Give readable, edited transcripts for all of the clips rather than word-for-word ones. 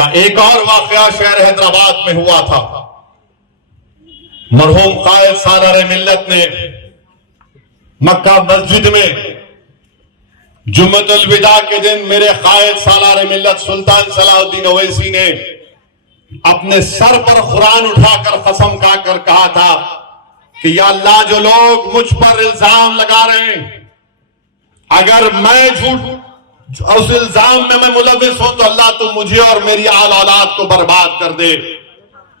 کا ایک اور واقعہ شہر حیدرآباد میں ہوا تھا۔ مرحوم قائد سالار ملت نے مکہ مسجد میں جمعۃ الوداع کے دن میرے قائد سالار ملت سلطان صلاح الدین اویسی نے اپنے سر پر قرآن اٹھا کر قسم کھا کر کہا تھا کہ یا اللہ جو لوگ مجھ پر الزام لگا رہے ہیں، اگر میں جھوٹ اس الزام میں ملوث ہوں تو اللہ تو مجھے اور میری آل اولاد کو برباد کر دے،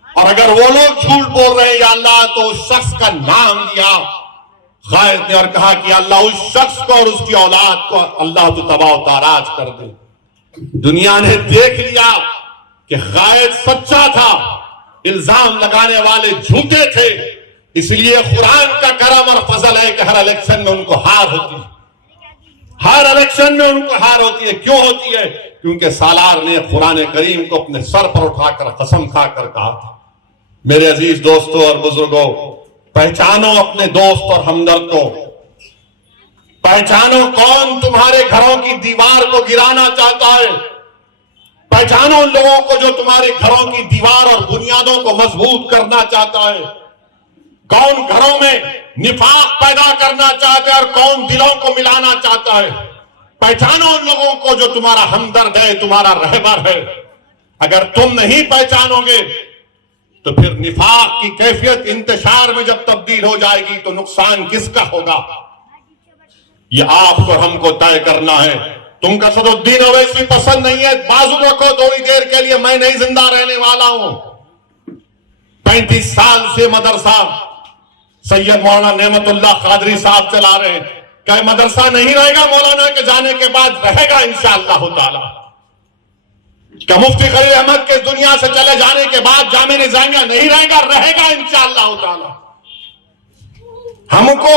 اور اگر وہ لوگ جھوٹ بول رہے ہیں یا اللہ تو اس شخص کا نام لیا قائد نے اور کہا کہ اللہ اس شخص کو اور اس کی اولاد کو اللہ تو تباہ و تاراج کر دے۔ دنیا نے دیکھ لیا کہ قائد سچا تھا، الزام لگانے والے جھوٹے تھے، اس لیے قرآن کا کرم اور فضل ہے کہ ہر الیکشن میں ان کو ہار ہوتی ہے، ہر الیکشن میں ان کو ہار ہوتی ہے۔ کیوں ہوتی ہے؟ کیونکہ سالار نے قرآن کریم کو اپنے سر پر اٹھا کر قسم کھا کر کہا تھا۔ میرے عزیز دوستوں اور بزرگوں، پہچانو اپنے دوست اور ہمدرد کو، پہچانو کون تمہارے گھروں کی دیوار کو گرانا چاہتا ہے، پہچانو ان لوگوں کو جو تمہارے گھروں کی دیوار اور بنیادوں کو مضبوط کرنا چاہتا ہے، کون گھروں میں نفاق پیدا کرنا چاہتا ہے اور کون دلوں کو ملانا چاہتا ہے۔ پہچانو ان لوگوں کو جو تمہارا ہمدرد ہے، تمہارا رہبر ہے۔ اگر تم نہیں پہچانو گے تو پھر نفاق کی کیفیت انتشار میں جب تبدیل ہو جائے گی تو نقصان کس کا ہوگا؟ یہ آپ کو ہم کو طے کرنا ہے۔ تم کا اسد الدین اویسی پسند نہیں ہے، بازو رکھو تھوڑی دیر کے لیے، میں نہیں زندہ رہنے والا ہوں۔ 35 سال سے مدرسہ سید مولانا نعمت اللہ قادری صاحب چلا رہے ہیں۔ کہ مدرسہ نہیں رہے گا مولانا کے جانے کے بعد؟ رہے گا انشاءاللہ تعالی۔ کہ مفتی خلیل احمد کے دنیا سے چلے جانے کے بعد جامعہ نظامیہ نہیں رہے گا؟ رہے گا انشاءاللہ تعالی۔ ہم کو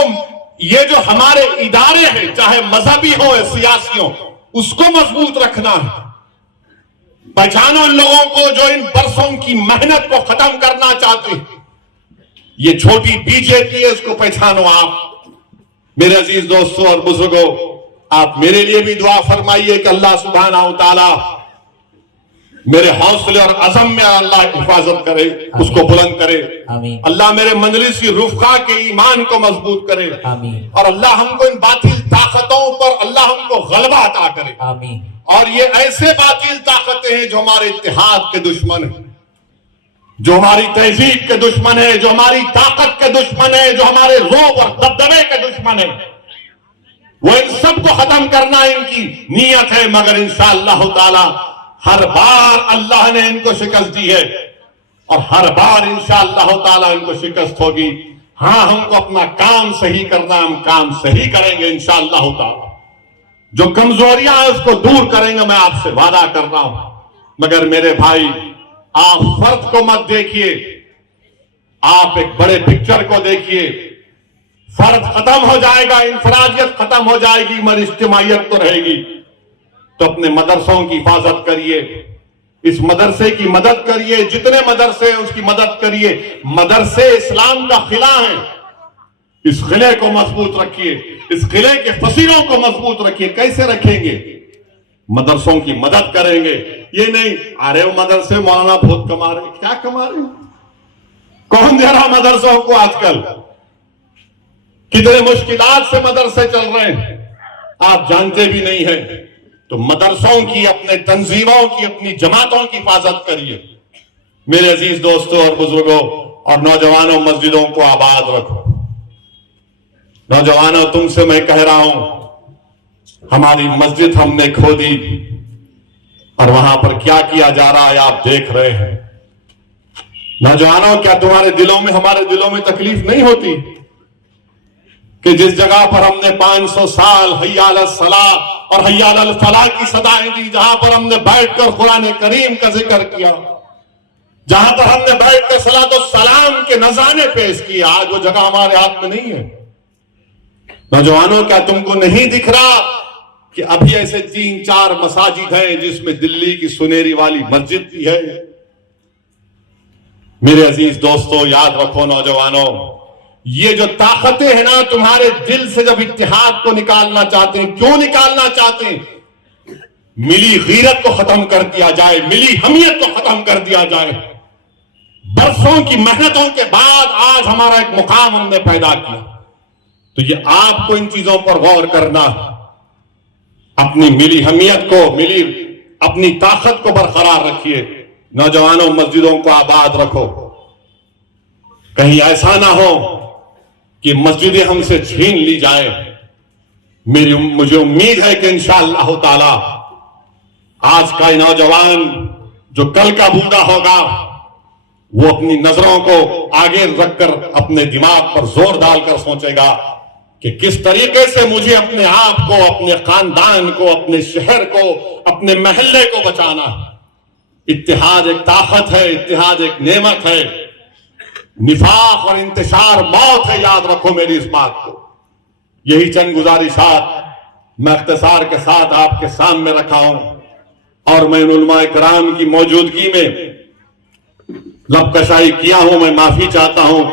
یہ جو ہمارے ادارے ہیں، چاہے مذہبی ہو یا سیاسی ہو، اس کو مضبوط رکھنا ہے۔ پہچانو ان لوگوں کو جو ان برسوں کی محنت کو ختم کرنا چاہتے ہیں۔ یہ چھوٹی بی جے پی ہے، اس کو پہچانو آپ۔ میرے عزیز دوستوں اور بزرگوں، آپ میرے لیے بھی دعا فرمائیے کہ اللہ سبحانہ و تعالی میرے حوصلے اور عزم میں اللہ حفاظت کرے، اس کو بلند کرے۔ اللہ میرے مجلسی رفقا کے ایمان کو مضبوط کرے، اور اللہ ہم کو ان باطل طاقتوں پر اللہ ہم کو غلبہ عطا کرے۔ اور یہ ایسے باطل طاقتیں ہیں جو ہمارے اتحاد کے دشمن ہیں، جو ہماری تہذیب کے دشمن ہے، جو ہماری طاقت کے دشمن ہے، جو ہمارے روب اور دبدبے کے دشمن ہے، وہ ان سب کو ختم کرنا ان کی نیت ہے۔ مگر انشاءاللہ تعالی ہر بار اللہ نے ان کو شکست دی ہے، اور ہر بار انشاءاللہ تعالی ان کو شکست ہوگی۔ ہاں، ہم کو اپنا کام صحیح کرنا، ہم کام صحیح کریں گے انشاءاللہ تعالی۔ جو کمزوریاں ہیں اس کو دور کریں گے، میں آپ سے وعدہ کر رہا ہوں۔ مگر میرے بھائی، آپ فرد کو مت دیکھیے، آپ ایک بڑے پکچر کو دیکھیے۔ فرد ختم ہو جائے گا، انفرادیت ختم ہو جائے گی، مگر اجتماعیت تو رہے گی۔ تو اپنے مدرسوں کی حفاظت کریے، اس مدرسے کی مدد کریے، جتنے مدرسے ہیں اس کی مدد کریے۔ مدرسے اسلام کا قلعہ ہیں، اس قلعے کو مضبوط رکھیے، اس قلعے کے فصیلوں کو مضبوط رکھیے۔ کیسے رکھیں گے؟ مدرسوں کی مدد کریں گے۔ یہ نہیں ارے وہ مدرسے مولانا بہت کما رہے، کیا کما رہے؟ کون دے رہا مدرسوں کو؟ آج کل کتنے مشکلات سے مدرسے چل رہے ہیں، آپ جانتے بھی نہیں ہیں۔ تو مدرسوں کی، اپنے تنظیموں کی، اپنی جماعتوں کی حفاظت کریے۔ میرے عزیز دوستوں اور بزرگوں اور نوجوانوں، مسجدوں کو آباد رکھو۔ نوجوانوں، تم سے میں کہہ رہا ہوں، ہماری مسجد ہم نے کھو دی، اور وہاں پر کیا کیا جا رہا ہے آپ دیکھ رہے ہیں۔ نوجوانوں، کیا تمہارے دلوں میں، ہمارے دلوں میں تکلیف نہیں ہوتی کہ جس جگہ پر ہم نے 500 سال حی علی الصلاۃ اور حی علی الفلاح کی صدائیں دی، جہاں پر ہم نے بیٹھ کر قرآن کریم کا ذکر کیا، جہاں پر ہم نے بیٹھ کر صلاۃ السلام کے نذرانے پیش کیے، آج وہ جگہ ہمارے ہاتھ میں نہیں ہے۔ نوجوانوں، کیا تم کو نہیں دکھ رہا کہ ابھی ایسے 3-4 مساجد ہیں جس میں دلی کی سنہری والی مسجد بھی ہے؟ میرے عزیز دوستو، یاد رکھو نوجوانوں، یہ جو طاقتیں ہیں نا، تمہارے دل سے جب اتحاد کو نکالنا چاہتے ہیں، کیوں نکالنا چاہتے ہیں؟ ملی غیرت کو ختم کر دیا جائے، ملی حمیت کو ختم کر دیا جائے۔ برسوں کی محنتوں کے بعد آج ہمارا ایک مقام ہم نے پیدا کیا، تو یہ آپ کو ان چیزوں پر غور کرنا، اپنی ملی حمیت کو، اپنی طاقت کو برقرار رکھیے۔ نوجوانوں، مسجدوں کو آباد رکھو، کہیں ایسا نہ ہو کہ مسجدیں ہم سے چھین لی جائے۔ مجھے امید ہے کہ انشاءاللہ تعالی آج کا نوجوان جو کل کا بوڑھا ہوگا، وہ اپنی نظروں کو آگے رکھ کر اپنے دماغ پر زور ڈال کر سوچے گا کہ کس طریقے سے مجھے اپنے آپ کو، اپنے خاندان کو، اپنے شہر کو، اپنے محلے کو بچانا ہے۔ اتحاد ایک طاقت ہے، اتحاد ایک نعمت ہے، نفاق اور انتشار موت ہے، یاد رکھو میری اس بات کو۔ یہی چند گزارشات میں اختصار کے ساتھ آپ کے سامنے رکھا ہوں، اور میں ان علماء کرام کی موجودگی میں لب کشائی کیا ہوں، میں معافی چاہتا ہوں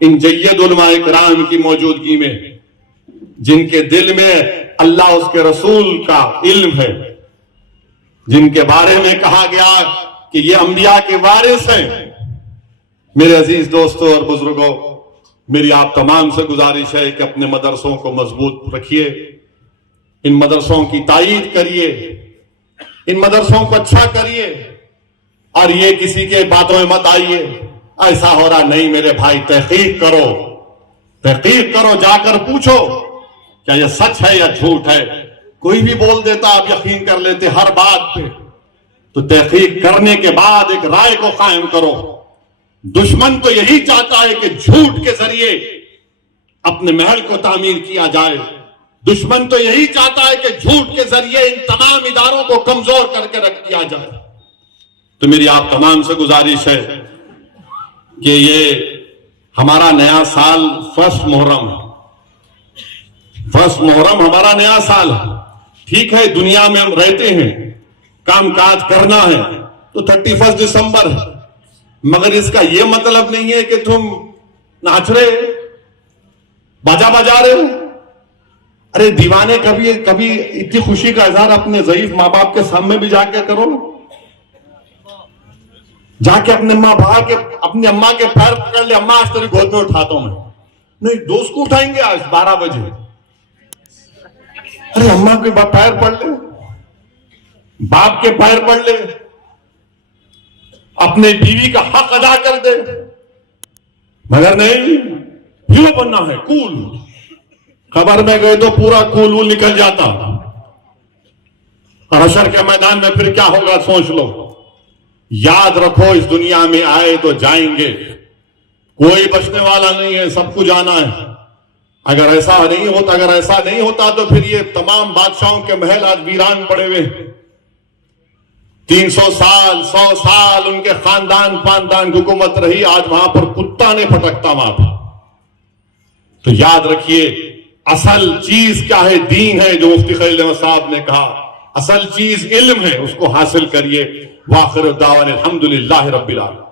ان جید علماء کرام کی موجودگی میں، جن کے دل میں اللہ اس کے رسول کا علم ہے، جن کے بارے میں کہا گیا کہ یہ انبیاء کے وارث ہیں۔ میرے عزیز دوستوں اور بزرگوں، میری آپ تمام سے گزارش ہے کہ اپنے مدرسوں کو مضبوط رکھیے، ان مدرسوں کی تائید کریے، ان مدرسوں کو اچھا کریے، اور یہ کسی کے باتوں میں مت آئیے ایسا ہو رہا نہیں۔ میرے بھائی، تحقیق کرو، تحقیق کرو، جا کر پوچھو کیا یہ سچ ہے یا جھوٹ ہے۔ کوئی بھی بول دیتا، آپ یقین کر لیتے ہر بات پہ، تو تحقیق کرنے کے بعد ایک رائے کو قائم کرو۔ دشمن تو یہی چاہتا ہے کہ جھوٹ کے ذریعے اپنے محل کو تعمیر کیا جائے، دشمن تو یہی چاہتا ہے کہ جھوٹ کے ذریعے ان تمام اداروں کو کمزور کر کے رکھ دیا جائے۔ تو میری آپ تمام سے گزارش ہے کہ یہ ہمارا نیا سال فرسٹ محرم ہمارا نیا سال ہے۔ ٹھیک ہے، دنیا میں ہم رہتے ہیں، کام کاج کرنا ہے، تو 31 دسمبر ہے، مگر اس کا یہ مطلب نہیں ہے کہ تم ناچ رہے، باجا بجا رہے۔ ارے دیوانے، کبھی اتنی خوشی کا اظہار اپنے ضعیف ماں باپ کے سامنے بھی جا کے کرو، جا کے اپنے اپنی اماں کے پیر پکڑ لے، اماں آج تیری گود میں اٹھاتا ہوں میں۔ نہیں، دوست کو اٹھائیں گے آج 12 بجے۔ ارے اماں کے پیر پڑ لے، باپ کے پیر پڑ لے، اپنے بیوی کا حق ادا کر دے، مگر نہیں، ہیرو بننا ہے، کول۔ خبر میں گئے تو پورا کول نکل جاتا، اور حشر کے میدان میں پھر کیا ہوگا سوچ لو۔ یاد رکھو، اس دنیا میں آئے تو جائیں گے، کوئی بچنے والا نہیں ہے، سب کو جانا ہے۔ اگر ایسا نہیں ہوتا تو پھر یہ تمام بادشاہوں کے محل آج ویران پڑے ہوئے، 300 سال 100 سال ان کے خاندان پاندان کی حکومت رہی، آج وہاں پر کتا نہیں پھٹکتا وہاں پر۔ تو یاد رکھیے، اصل چیز کیا ہے؟ دین ہے، جو مفتی خلیل احمد صاحب نے کہا، اصل چیز علم ہے، اس کو حاصل کریے۔ وآخر دعوانا الحمدللہ رب العالمین۔